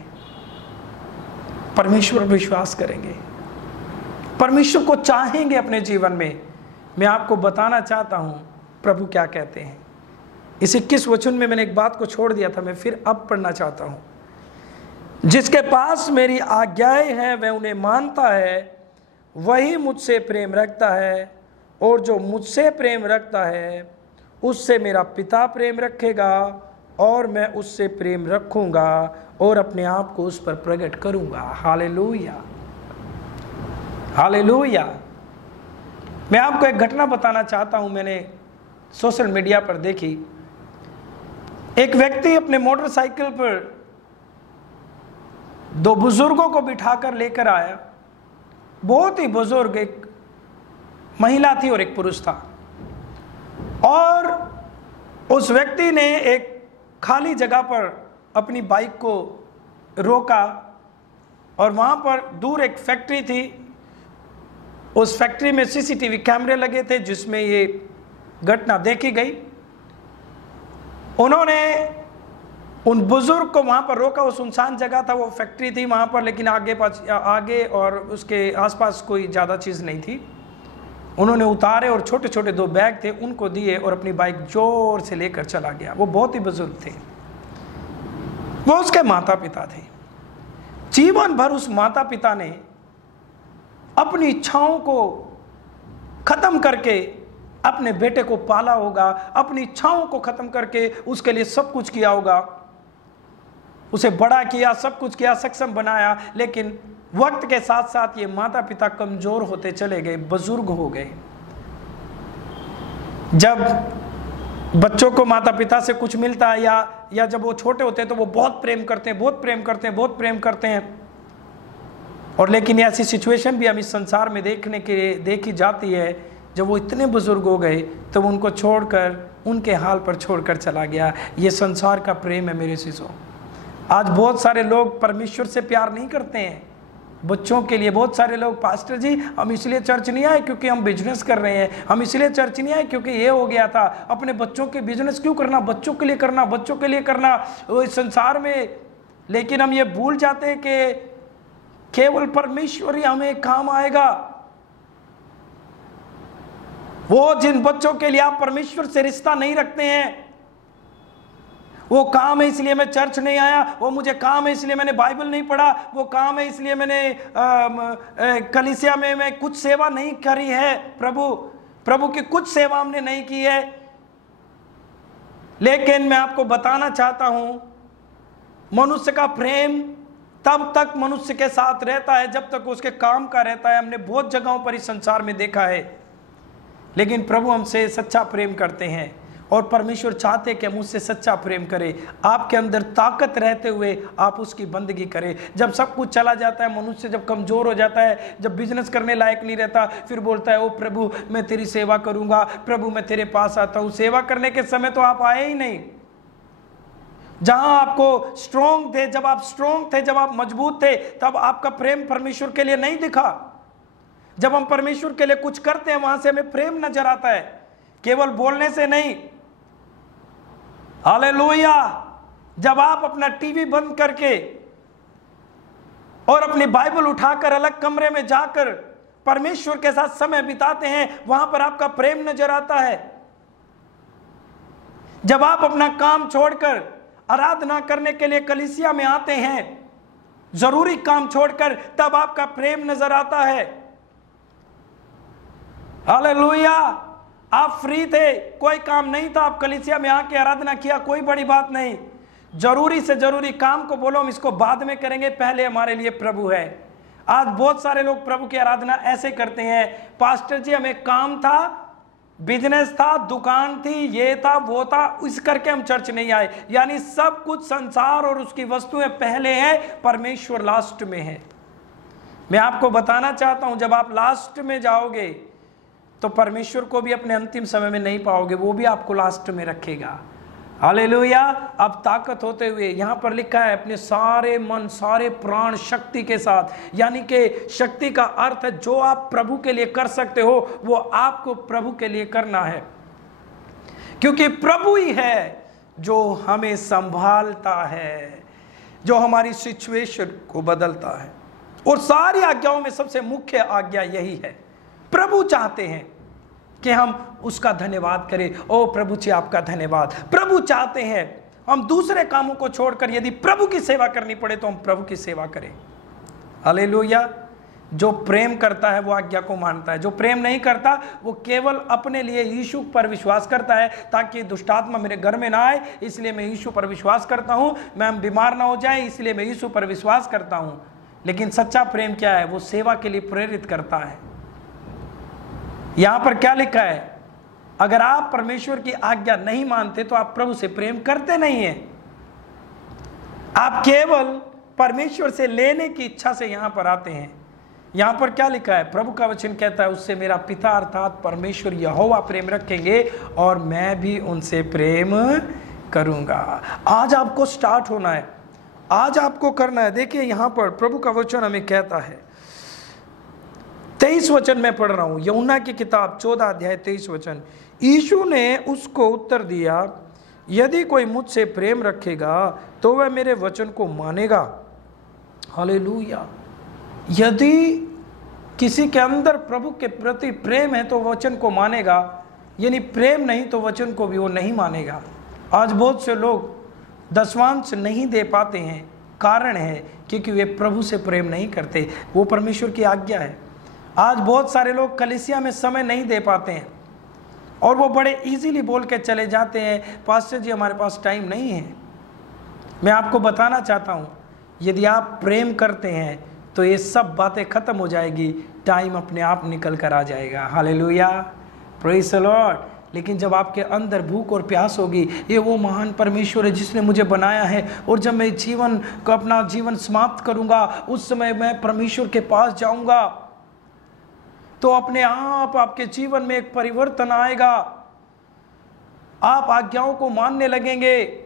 परमेश्वर विश्वास करेंगे, परमेश्वर को चाहेंगे अपने जीवन में, मैं आपको बताना चाहता हूं प्रभु क्या कहते हैं। इस 21 वचन में मैंने एक बात को छोड़ दिया था, मैं फिर अब पढ़ना चाहता हूं। जिसके पास मेरी आज्ञाएं हैं वह उन्हें मानता है, वही मुझसे प्रेम रखता है, और जो मुझसे प्रेम रखता है उससे मेरा पिता प्रेम रखेगा, और मैं उससे प्रेम रखूंगा और अपने आप को उस पर प्रकट करूंगा। Hallelujah, hallelujah. मैं आपको एक घटना बताना चाहता हूं, मैंने सोशल मीडिया पर देखी। एक व्यक्ति अपने मोटरसाइकिल पर 2 बुजुर्गों को बिठाकर लेकर आया। बहुत ही बुजुर्ग, एक महिला थी और एक पुरुष था, और उस व्यक्ति ने एक खाली जगह पर अपनी बाइक को रोका, और वहां पर दूर एक फैक्ट्री थी। उस फैक्ट्री में सीसीटीवी कैमरे लगे थे जिसमें ये घटना देखी गई। उन्होंने उन बुजुर्ग को वहां पर रोका। वो सुनसान जगह था, वो फैक्ट्री थी वहां पर, लेकिन आगे और उसके आसपास कोई ज़्यादा चीज़ नहीं थी। उन्होंने उतारे और छोटे छोटे 2 बैग थे, उनको दिए और अपनी बाइक जोर से लेकर चला गया। वो बहुत ही बुजुर्ग थे, वो उसके माता पिता थे। जीवन भर उस माता पिता ने अपनी इच्छाओं को खत्म करके अपने बेटे को पाला होगा, अपनी इच्छाओं को खत्म करके उसके लिए सब कुछ किया होगा, उसे बड़ा किया, सब कुछ किया, सक्षम बनाया। लेकिन वक्त के साथ साथ ये माता पिता कमजोर होते चले गए, बुजुर्ग हो गए। जब बच्चों को माता पिता से कुछ मिलता है या जब वो छोटे होते हैं तो वो बहुत प्रेम करते हैं, बहुत प्रेम करते हैं, बहुत प्रेम करते हैं। और लेकिन ऐसी सिचुएशन भी हम इस संसार में देखी जाती है, जब वो इतने बुजुर्ग हो गए तो उनको छोड़कर, उनके हाल पर छोड़कर चला गया। ये संसार का प्रेम है मेरे शिष्यों। आज बहुत सारे लोग परमेश्वर से प्यार नहीं करते हैं। बच्चों के लिए बहुत सारे लोग, पास्टर जी हम इसलिए चर्च नहीं आए क्योंकि हम बिजनेस कर रहे हैं, हम इसलिए चर्च नहीं आए क्योंकि ये हो गया था। अपने बच्चों के बिजनेस क्यों करना, बच्चों के लिए करना, बच्चों के लिए करना इस संसार में। लेकिन हम ये भूल जाते हैं कि केवल परमेश्वर ही हमें काम आएगा। वो जिन बच्चों के लिए आप परमेश्वर से रिश्ता नहीं रखते हैं, वो काम है इसलिए मैं चर्च नहीं आया, वो मुझे काम है इसलिए मैंने बाइबल नहीं पढ़ा, वो काम है इसलिए मैंने कलीसिया में मैं कुछ सेवा नहीं करी है, प्रभु की कुछ सेवा हमने नहीं की है। लेकिन मैं आपको बताना चाहता हूं, मनुष्य का प्रेम तब तक मनुष्य के साथ रहता है जब तक उसके काम का रहता है। हमने बहुत जगहों पर इस संसार में देखा है। लेकिन प्रभु हमसे सच्चा प्रेम करते हैं। और परमेश्वर चाहते कि हम उससे सच्चा प्रेम करें। आपके अंदर ताकत रहते हुए आप उसकी बंदगी करें। जब सब कुछ चला जाता है, मनुष्य जब कमजोर हो जाता है, जब बिजनेस करने लायक नहीं रहता, फिर बोलता है ओ प्रभु मैं तेरी सेवा करूंगा, प्रभु मैं तेरे पास आता हूं। सेवा करने के समय तो आप आए ही नहीं। जहां आपको स्ट्रोंग थे, जब आप स्ट्रोंग थे, जब आप मजबूत थे, तब आपका प्रेम परमेश्वर के लिए नहीं दिखा। जब हम परमेश्वर के लिए कुछ करते हैं वहां से हमें प्रेम नजर आता है, केवल बोलने से नहीं। हालेलुया। जब आप अपना टीवी बंद करके और अपनी बाइबल उठाकर अलग कमरे में जाकर परमेश्वर के साथ समय बिताते हैं, वहां पर आपका प्रेम नजर आता है। जब आप अपना काम छोड़कर आराधना करने के लिए कलीसिया में आते हैं, जरूरी काम छोड़कर, तब आपका प्रेम नजर आता है। हालेलुया। आप फ्री थे, कोई काम नहीं था, आप कलीसिया में आके आराधना किया, कोई बड़ी बात नहीं। जरूरी से जरूरी काम को बोलो हम इसको बाद में करेंगे, पहले हमारे लिए प्रभु है। आज बहुत सारे लोग प्रभु की आराधना ऐसे करते हैं, पास्टर जी हमें काम था, बिजनेस था, दुकान थी, ये था वो था, इस करके हम चर्च नहीं आए। यानी सब कुछ संसार और उसकी वस्तुएं पहले है, परमेश्वर लास्ट में है। मैं आपको बताना चाहता हूं, जब आप लास्ट में जाओगे तो परमेश्वर को भी अपने अंतिम समय में नहीं पाओगे, वो भी आपको लास्ट में रखेगा। हालेलुया। अब ताकत होते हुए, यहां पर लिखा है अपने सारे मन, सारे प्राण शक्ति के साथ। यानी कि शक्ति का अर्थ है जो आप प्रभु के लिए कर सकते हो वो आपको प्रभु के लिए करना है, क्योंकि प्रभु ही है जो हमें संभालता है, जो हमारी सिचुएशन को बदलता है। और सारी आज्ञाओं में सबसे मुख्य आज्ञा यही है। प्रभु चाहते हैं कि हम उसका धन्यवाद करें। ओ प्रभु जी आपका धन्यवाद। प्रभु चाहते हैं हम दूसरे कामों को छोड़कर यदि प्रभु की सेवा करनी पड़े तो हम प्रभु की सेवा करें। हालेलुया। जो प्रेम करता है वो आज्ञा को मानता है, जो प्रेम नहीं करता वो केवल अपने लिए यीशु पर विश्वास करता है ताकि दुष्टात्मा मेरे घर में ना आए, इसलिए मैं यीशु पर विश्वास करता हूं, मैं बीमार ना हो जाए इसलिए मैं यीशु पर विश्वास करता हूं। लेकिन सच्चा प्रेम क्या है? वो सेवा के लिए प्रेरित करता है। यहां पर क्या लिखा है? अगर आप परमेश्वर की आज्ञा नहीं मानते तो आप प्रभु से प्रेम करते नहीं हैं। आप केवल परमेश्वर से लेने की इच्छा से यहां पर आते हैं। यहां पर क्या लिखा है? प्रभु का वचन कहता है उससे मेरा पिता अर्थात परमेश्वर यहोवा प्रेम रखेंगे और मैं भी उनसे प्रेम करूंगा। आज आपको स्टार्ट होना है, आज आपको करना है। देखिए यहां पर प्रभु का वचन हमें कहता है, 23 वचन में पढ़ रहा हूं, यूहन्ना की किताब 14 अध्याय 23 वचन। यीशु ने उसको उत्तर दिया, यदि कोई मुझसे प्रेम रखेगा तो वह मेरे वचन को मानेगा। हालेलुया। यदि किसी के अंदर प्रभु के प्रति प्रेम है तो वचन को मानेगा, यानी प्रेम नहीं तो वचन को भी वो नहीं मानेगा। आज बहुत से लोग दशवांश नहीं दे पाते हैं, कारण है क्योंकि वे प्रभु से प्रेम नहीं करते। वो परमेश्वर की आज्ञा है। आज बहुत सारे लोग कलीसिया में समय नहीं दे पाते हैं और वो बड़े इजीली बोल के चले जाते हैं, पास्टर जी हमारे पास टाइम नहीं है। मैं आपको बताना चाहता हूँ, यदि आप प्रेम करते हैं तो ये सब बातें खत्म हो जाएगी, टाइम अपने आप निकल कर आ जाएगा। Hallelujah, praise the Lord. लेकिन जब आपके अंदर भूख और प्यास होगी, ये वो महान परमेश्वर है जिसने मुझे बनाया है और जब मैं जीवन को अपना जीवन समाप्त करूंगा उस समय मैं परमेश्वर के पास जाऊंगा, तो अपने आप आपके जीवन में एक परिवर्तन आएगा। आप आज्ञाओं को मानने लगेंगे,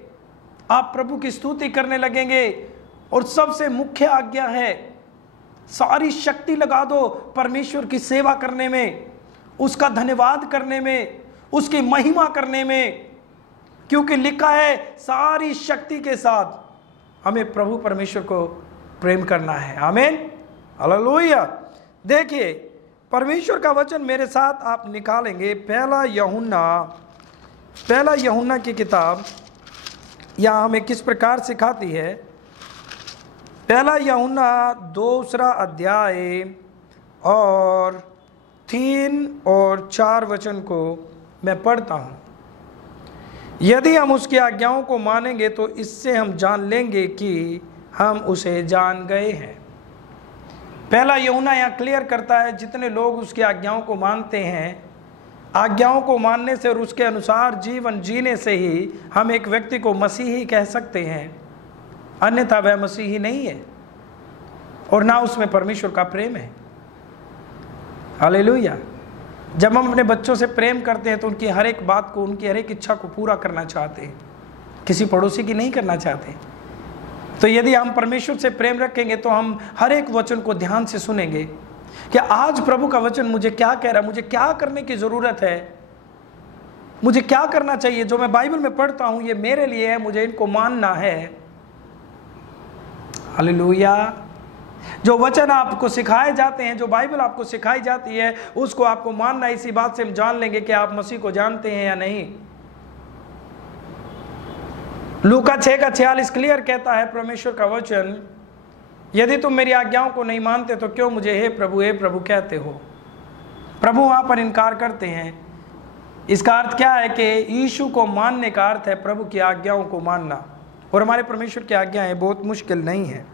आप प्रभु की स्तुति करने लगेंगे। और सबसे मुख्य आज्ञा है, सारी शक्ति लगा दो परमेश्वर की सेवा करने में, उसका धन्यवाद करने में, उसकी महिमा करने में, क्योंकि लिखा है सारी शक्ति के साथ हमें प्रभु परमेश्वर को प्रेम करना है। आमीन, हालेलुया। देखिए परमेश्वर का वचन मेरे साथ आप निकालेंगे, पहला यूहन्ना की किताब यहाँ हमें किस प्रकार सिखाती है। पहला यूहन्ना 2 अध्याय और 3 और 4 वचन को मैं पढ़ता हूँ। यदि हम उसकी आज्ञाओं को मानेंगे तो इससे हम जान लेंगे कि हम उसे जान गए हैं। पहला यूहन्ना यहाँ क्लियर करता है, जितने लोग उसकी आज्ञाओं को मानते हैं आज्ञाओं को मानने से और उसके अनुसार जीवन जीने से ही हम एक व्यक्ति को मसीही कह सकते हैं, अन्यथा वह मसीही नहीं है और ना उसमें परमेश्वर का प्रेम है। हालेलुया। जब हम अपने बच्चों से प्रेम करते हैं तो उनकी हर एक बात को, उनकी हर एक इच्छा को पूरा करना चाहते हैं, किसी पड़ोसी की नहीं करना चाहते। तो यदि हम परमेश्वर से प्रेम रखेंगे तो हम हर एक वचन को ध्यान से सुनेंगे कि आज प्रभु का वचन मुझे क्या कह रहा है, मुझे क्या करने की जरूरत है, मुझे क्या करना चाहिए। जो मैं बाइबल में पढ़ता हूं ये मेरे लिए है, मुझे इनको मानना है। हालेलुया। जो वचन आपको सिखाए जाते हैं, जो बाइबल आपको सिखाई जाती है, उसको आपको मानना। इसी बात से हम जान लेंगे कि आप मसीह को जानते हैं या नहीं। लूका 6:46 क्लियर कहता है परमेश्वर का वचन, यदि तुम मेरी आज्ञाओं को नहीं मानते तो क्यों मुझे हे प्रभु कहते हो। प्रभु वहां पर इनकार करते हैं। इसका अर्थ क्या है कि यीशु को मानने का अर्थ है प्रभु की आज्ञाओं को मानना, और हमारे परमेश्वर की आज्ञाएं बहुत मुश्किल नहीं है।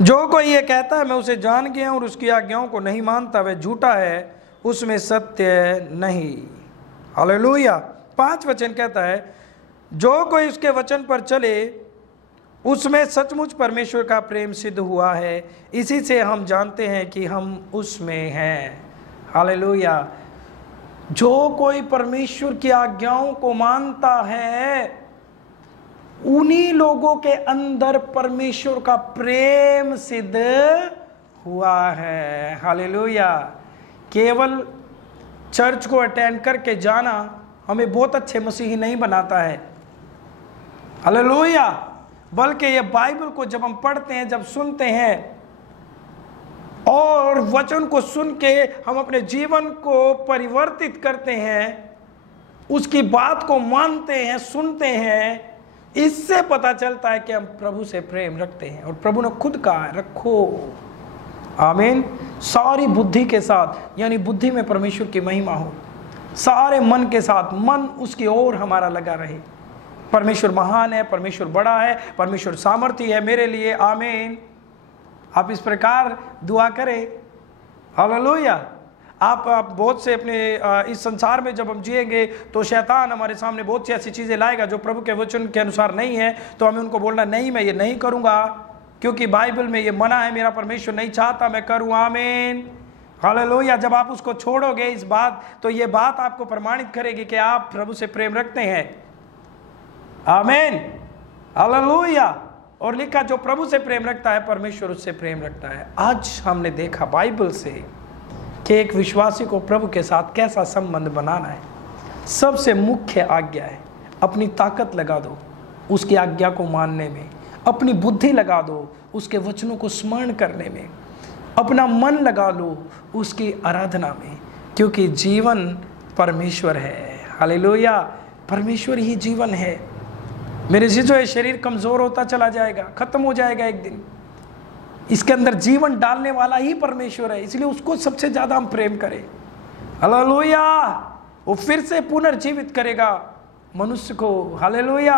जो कोई ये कहता है मैं उसे जान गया और उसकी आज्ञाओं को नहीं मानता, वह झूठा है, उसमें सत्य नहीं। हालेलुया। 5 वचन कहता है, जो कोई उसके वचन पर चले उसमें सचमुच परमेश्वर का प्रेम सिद्ध हुआ है, इसी से हम जानते हैं कि हम उसमें हैं। हालेलुया। जो कोई परमेश्वर की आज्ञाओं को मानता है उन्हीं लोगों के अंदर परमेश्वर का प्रेम सिद्ध हुआ है। हालेलुया। केवल चर्च को अटेंड करके जाना हमें बहुत अच्छे मसीही नहीं बनाता है। हालेलुया। बल्कि ये बाइबल को जब हम पढ़ते हैं, जब सुनते हैं और वचन को सुन के हम अपने जीवन को परिवर्तित करते हैं, उसकी बात को मानते हैं, सुनते हैं, इससे पता चलता है कि हम प्रभु से प्रेम रखते हैं। और प्रभु ने खुद कहा है, रखो, आमीन, सारी बुद्धि के साथ, यानी बुद्धि में परमेश्वर की महिमा हो, सारे मन के साथ, मन उसकी ओर हमारा लगा रहे। परमेश्वर महान है, परमेश्वर बड़ा है, परमेश्वर सामर्थी है मेरे लिए। आमीन। आप इस प्रकार दुआ करें। हालेलुया। आप बहुत से अपने इस संसार में जब हम जिएंगे तो शैतान हमारे सामने बहुत सी ऐसी चीज़ें लाएगा जो प्रभु के वचन के अनुसार नहीं है, तो हमें उनको बोलना, नहीं मैं ये नहीं करूँगा क्योंकि बाइबल में ये मना है, मेरा परमेश्वर नहीं चाहता मैं करूँ। आमीन। हालेलुया। जब आप उसको छोड़ोगे इस बात, तो ये बात आपको प्रमाणित करेगी कि आप प्रभु से प्रेम रखते हैं। आमीन। हालेलुया। और लिखा, जो प्रभु से प्रेम रखता है परमेश्वर उससे प्रेम रखता है। आज हमने देखा बाइबल से कि एक विश्वासी को प्रभु के साथ कैसा संबंध बनाना है। सबसे मुख्य आज्ञा है, अपनी ताकत लगा दो उसकी आज्ञा को मानने में, अपनी बुद्धि लगा दो उसके वचनों को स्मरण करने में, अपना मन लगा लो उसकी आराधना में, क्योंकि जीवन परमेश्वर है। हालेलुया। परमेश्वर ही जीवन है। मेरे जो है शरीर कमज़ोर होता चला जाएगा, ख़त्म हो जाएगा एक दिन। इसके अंदर जीवन डालने वाला ही परमेश्वर है, इसलिए उसको सबसे ज़्यादा हम प्रेम करें। हालेलुया। वो फिर से पुनर्जीवित करेगा मनुष्य को। हालेलुया।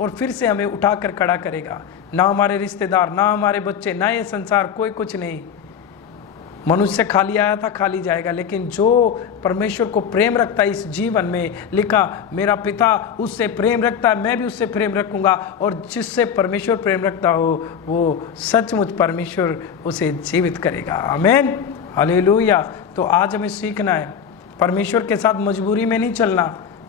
और फिर से हमें उठाकर खड़ा करेगा। ना हमारे रिश्तेदार, ना हमारे बच्चे, ना ये संसार, कोई कुछ नहीं। मनुष्य खाली आया था, खाली जाएगा, लेकिन जो परमेश्वर को प्रेम रखता है इस जीवन में, लिखा मेरा पिता उससे प्रेम रखता है, मैं भी उससे प्रेम रखूंगा। और जिससे परमेश्वर प्रेम रखता हो वो सचमुच परमेश्वर उसे जीवित करेगा। आमीन। हालेलुया। तो आज हमें सीखना है, परमेश्वर के साथ मजबूरी में नहीं चलना,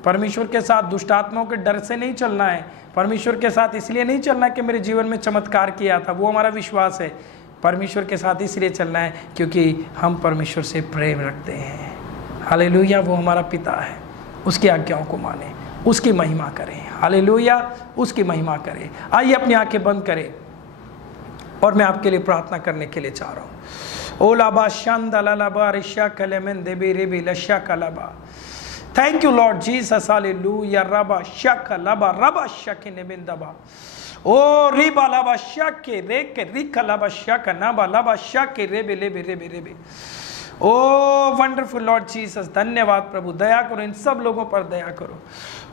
परमेश्वर के साथ दुष्ट आत्माओं के डर से नहीं चलना है, परमेश्वर के साथ इसलिए नहीं चलना कि मेरे जीवन में चमत्कार किया था, वो हमारा विश्वास है। परमेश्वर के साथ इसलिए चलना है क्योंकि हम परमेश्वर से प्रेम रखते हैं। हालेलुया। वो हमारा पिता है, उसकी आज्ञाओं को माने, उसकी महिमा करें। हालेलुया। उसकी महिमा करें। आइए अपनी आंखें बंद करें और मैं आपके लिए प्रार्थना करने के लिए चाह रहा हूँ। ओ लाबा शांदा लाबा रिशा कलेमन देबी रेबी लशा कलाबा। Thank you Lord Jesus. Hallelujah. रबा शक लबा रबा शक नेबिंदबा। ओ रिबा लाबा शके रेके रिका लाबा शका नाबा लाबा शके रेबे लेबे रेबे रेबे। ओ वंडरफुल लॉर्ड जीसस, धन्यवाद प्रभु। दया करो, इन सब लोगों पर दया करो।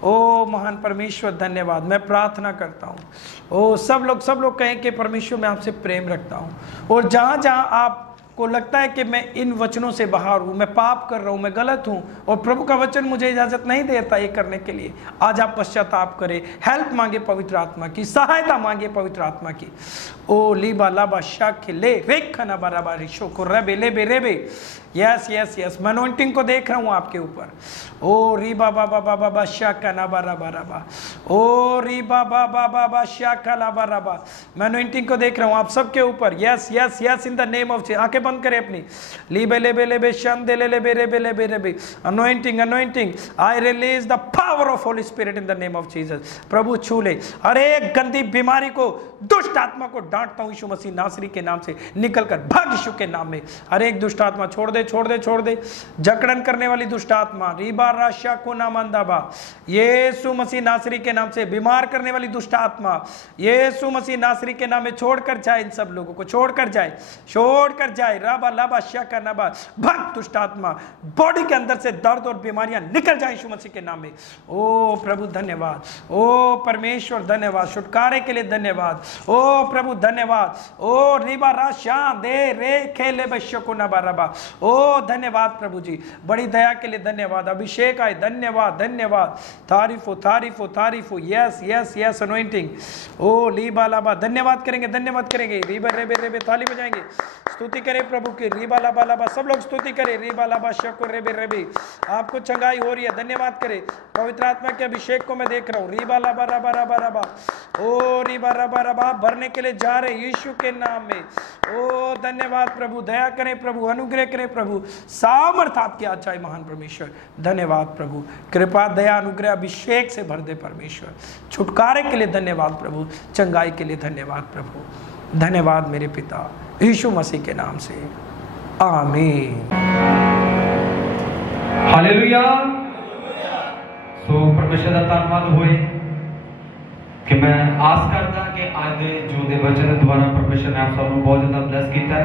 ओ महान परमेश्वर धन्यवाद। मैं प्रार्थना करता हूँ, ओ सब लोग कहें कि परमेश्वर मैं आपसे प्रेम रखता हूँ। और जहाँ जहाँ आप को लगता है कि मैं इन वचनों से बाहर हूं, मैं पाप कर रहा हूं, मैं गलत हूं और प्रभु का वचन मुझे इजाजत नहीं देता ये करने के लिए, आज आप पश्चाताप करें, हेल्प मांगे पवित्र आत्मा की, सहायता मांगे पवित्र आत्मा की। ओ लीबा लाबा शाके ले रेखना बराबा रिशो को रबे लेबे रेबे। यस यस यस, मैं अनॉइंटिंग को देख रहा हूं आपके ऊपर। ओ री बाबा बाबा बाबा शाका ना बारा बारा बा, ओ री बाबा बाबा बाबा शाका ला बारा बा, मैं अनॉइंटिंग को देख रहा हूं आप सबके ऊपर। Yes yes yes, in the name of Jesus. आंखें बंद करें अपनी। लीबे लेबे लेबे शंदे ले लेबे रेबे लेबे रेबे। Anointing anointing, I release the power of Holy Spirit in the name of Jesus. प्रभु छू ले हर एक गंदी बीमारी को, दुष्ट आत्मा को डांटता हूं यीशु मसीह नासरी के नाम से, निकल कर भाग यीशु के नाम में। हर एक दुष्ट आत्मा छोड़ दे छोड़ दे छोड़ दे। जकड़न करने वाली दुष्ट आत्मा रीबा राशा को नामंदाबा, यीशु मसीह नासरी के नाम से। बीमार करने वाली दुष्ट आत्मा यीशु मसीह नासरी के नाम में छोड़कर जाए, इन सब लोगों को छोड़कर जाए, छोड़कर जाए। राबा लाबा शाका नाबा, भाग दुष्ट आत्मा। बॉडी के अंदर से दर्द और बीमारियां निकल जाए यीशु मसीह के नाम में। ओ प्रभु धन्यवाद, ओ परमेश्वर धन्यवाद, छुटकारे के लिए धन्यवाद। ओ प्रभु धन्यवाद। ओ रीबा राशा दे रे खेले बश्य को नबा रबा। ओ धन्यवाद प्रभु जी, बड़ी दया के लिए धन्यवाद। अभिषेक आए, धन्यवाद धन्यवाद। तारीफ हो तारीफ हो तारीफ हो। Yes yes yes, anointing. ओ लीबा लाबा, धन्यवाद करेंगे धन्यवाद करेंगे। रीबा रेबे रेबे, ताली बजाएंगे, स्तुति करें प्रभु की। रीबा लाबा लाबा, सब लोग स्तुति करें। रीबा लाबा शको रेबे रेबे, आपको चंगाई हो रही है, धन्यवाद करें। पवित्र आत्मा के अभिषेक को मैं देख रहा हूँ। रीबा लाबा रबा रबा रबा, ओ रीबा रबा रबा, भरने के लिए जा रहे यीशु के नाम में। ओ धन्यवाद प्रभु, दया करें प्रभु, अनुग्रह करें प्रभु, सामर्थ आपकी आज चाहे महान परमेश्वर। धन्यवाद प्रभु, कृपा दया अनुग्रह अभिषेक से भर दे परमेश्वर। छुटकारे के लिए धन्यवाद प्रभु, चंगाई के लिए धन्यवाद प्रभु। धन्यवाद मेरे पिता, यीशु मसीह के नाम से, आमीन। हालेलुया। सो परमेश्वर का धन्यवाद होए कि मैं आस करता कि आज जो दे वचन द्वारा परमेश्वर ने आप सबको बहुत ज्यादा ब्लेस किया है।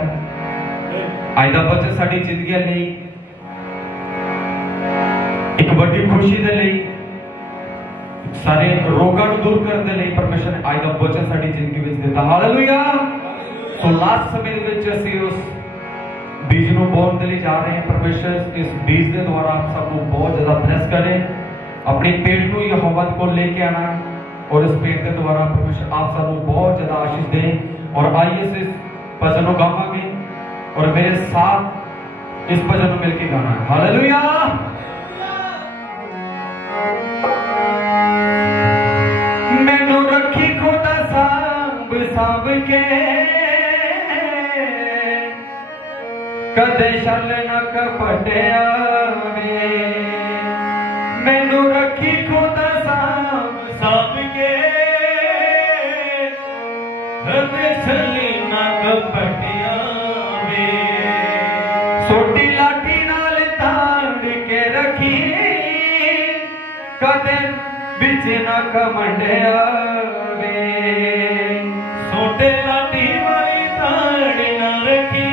आज का वचन साडी जिंदगी ਲਈ एक बड़ी खुशी दे ਲਈ, सारे रोगां ਨੂੰ दूर करने ਦੇ ਲਈ परमेश्वर ने आज का वचन साडी जिंदगी ਵਿੱਚ ਦਿੱਤਾ। हालेलुया। सो लास्ट समय ਵਿੱਚ ਅਸੀਂ ਉਸ बीज ਨੂੰ बोने के लिए जा रहे हैं। परमेश्वर इस बीज के द्वारा आप सबको बहुत ज्यादा ब्लेस करे। अपने पेट को यहोवा को लेके आना और इस पेट के द्वारा परमेश्वर आप सबको बहुत ज्यादा आशीष दे। और आइए से भजन को गावांगे और मेरे साथ इस भजन को मिलकर गाना है। हालेलुया। मैनू रखी खुदा सांभ सांभ के, कदे शल न कपटिया वे। मैनू रखी खुदा सांभ सांभ के, कदे शल न कपटिया वे। सोटी लाठी नाल ताड़ के रखी, कदे बिच न कमंडिया वे। सोटे लाठी वाली ताड़ न रखी,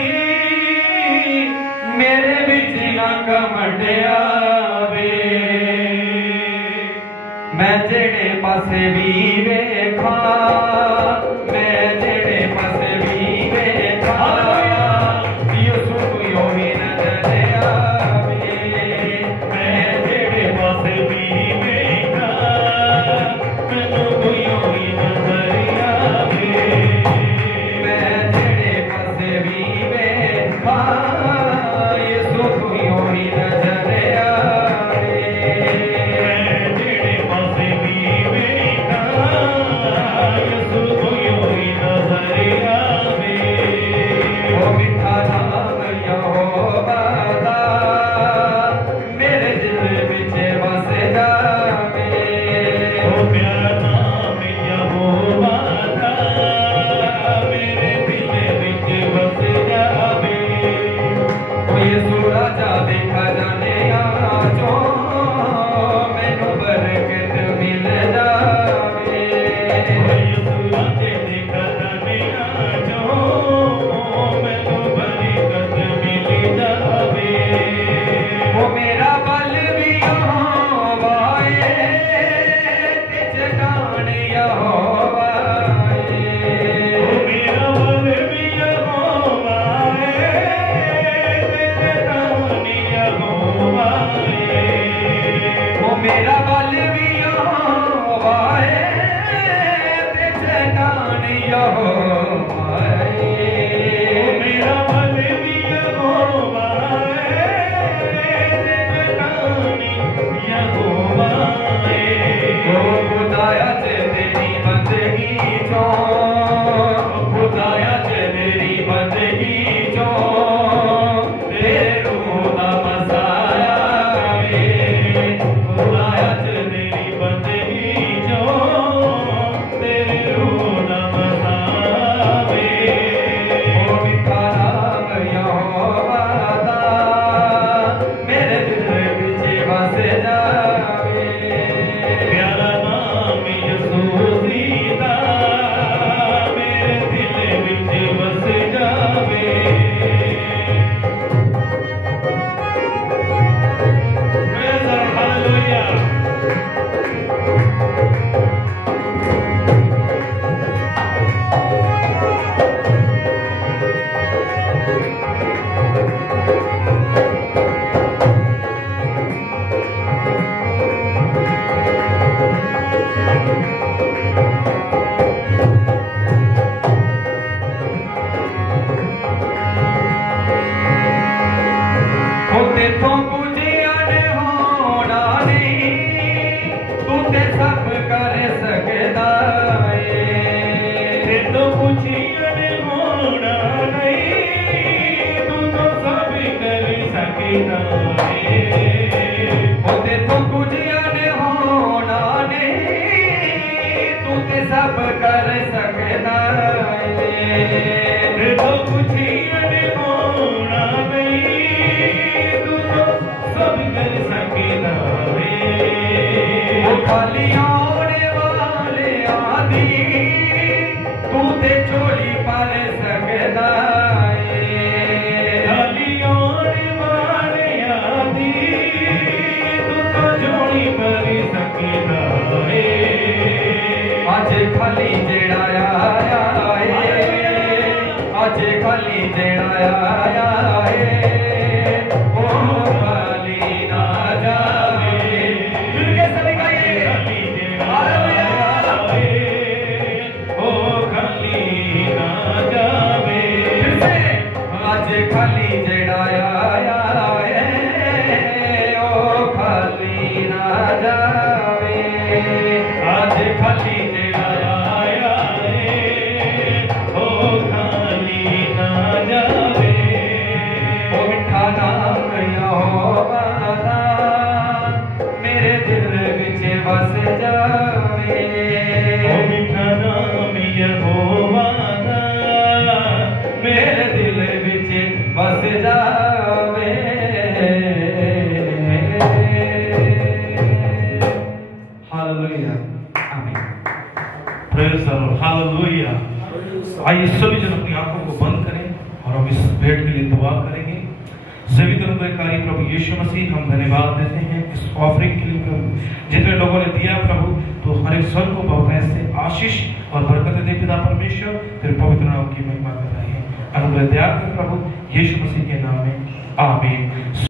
मेरे बिच न कमंडिया वे। मैं जेड़े पासे भी वेखा, मैं जेड़े पासे भी वेखा, यीशु कोई ही नजर आवे। मैं जेड़े पासे भी वेखा, मैनू कोई ही नजर आवे। मैं जेड़े पासे भी वेखा, यीशु कोई ही नजर आवे। मैं जेड़े पासे भी वेखा, तेथों कुछ अनहोना नहीं, तू ते सब कर सकदा है। तेथों कुछ अनहोना नहीं, तू तो सब कर सकदा है। तेथों कुछ अनहोना नहीं, तू ते सब कर सकदा है। तेथों कुछ अनहोना नहीं, तू तो सब कर सकदा है। वो खाली आने वाले आदि तू ते झोली भर सकदा है। खाली आने वाले आदि तू तो झोली भर सकदा है। अज खाली जेड़ा आया है, अज खाली जेड़ा आया है, ओ खाली ना जावे। फिर कैसे लिखाइए? खाली जेड़ा आया है, ओ खाली ना जावे। फिर से अज खाली जेड़ा आया है, ओ खाली ना जावे। आज खाली जेड़ा आया है, ओ खाली ना जावे। ओ मिठा नाम यहोवा दा मेरे दिल विच वस जावे। ओ मीठा नाम यहोवा दा मेरे दिल विच वस जावे। हालेलुया आमीन। Praise the Lord, hallelujah. आइए सभी जन अपनी आंखों को बंद करें और हम इस भेंट के लिए दुआ करेंगे। जीवितकारी प्रभु यीशु मसीह, हम धन्यवाद देते हैं इस ऑफरिंग के लिए प्रभु। जितने लोगों ने दिया प्रभु, तो हर एक स्वर को बहुतायत से आशीष और बरकत दे पिता परमेश्वर। तेरे पवित्र नाम की महिमा कर रहे हैं। अनुग्रह दया कर प्रभु यीशु मसीह के नाम में, आमीन।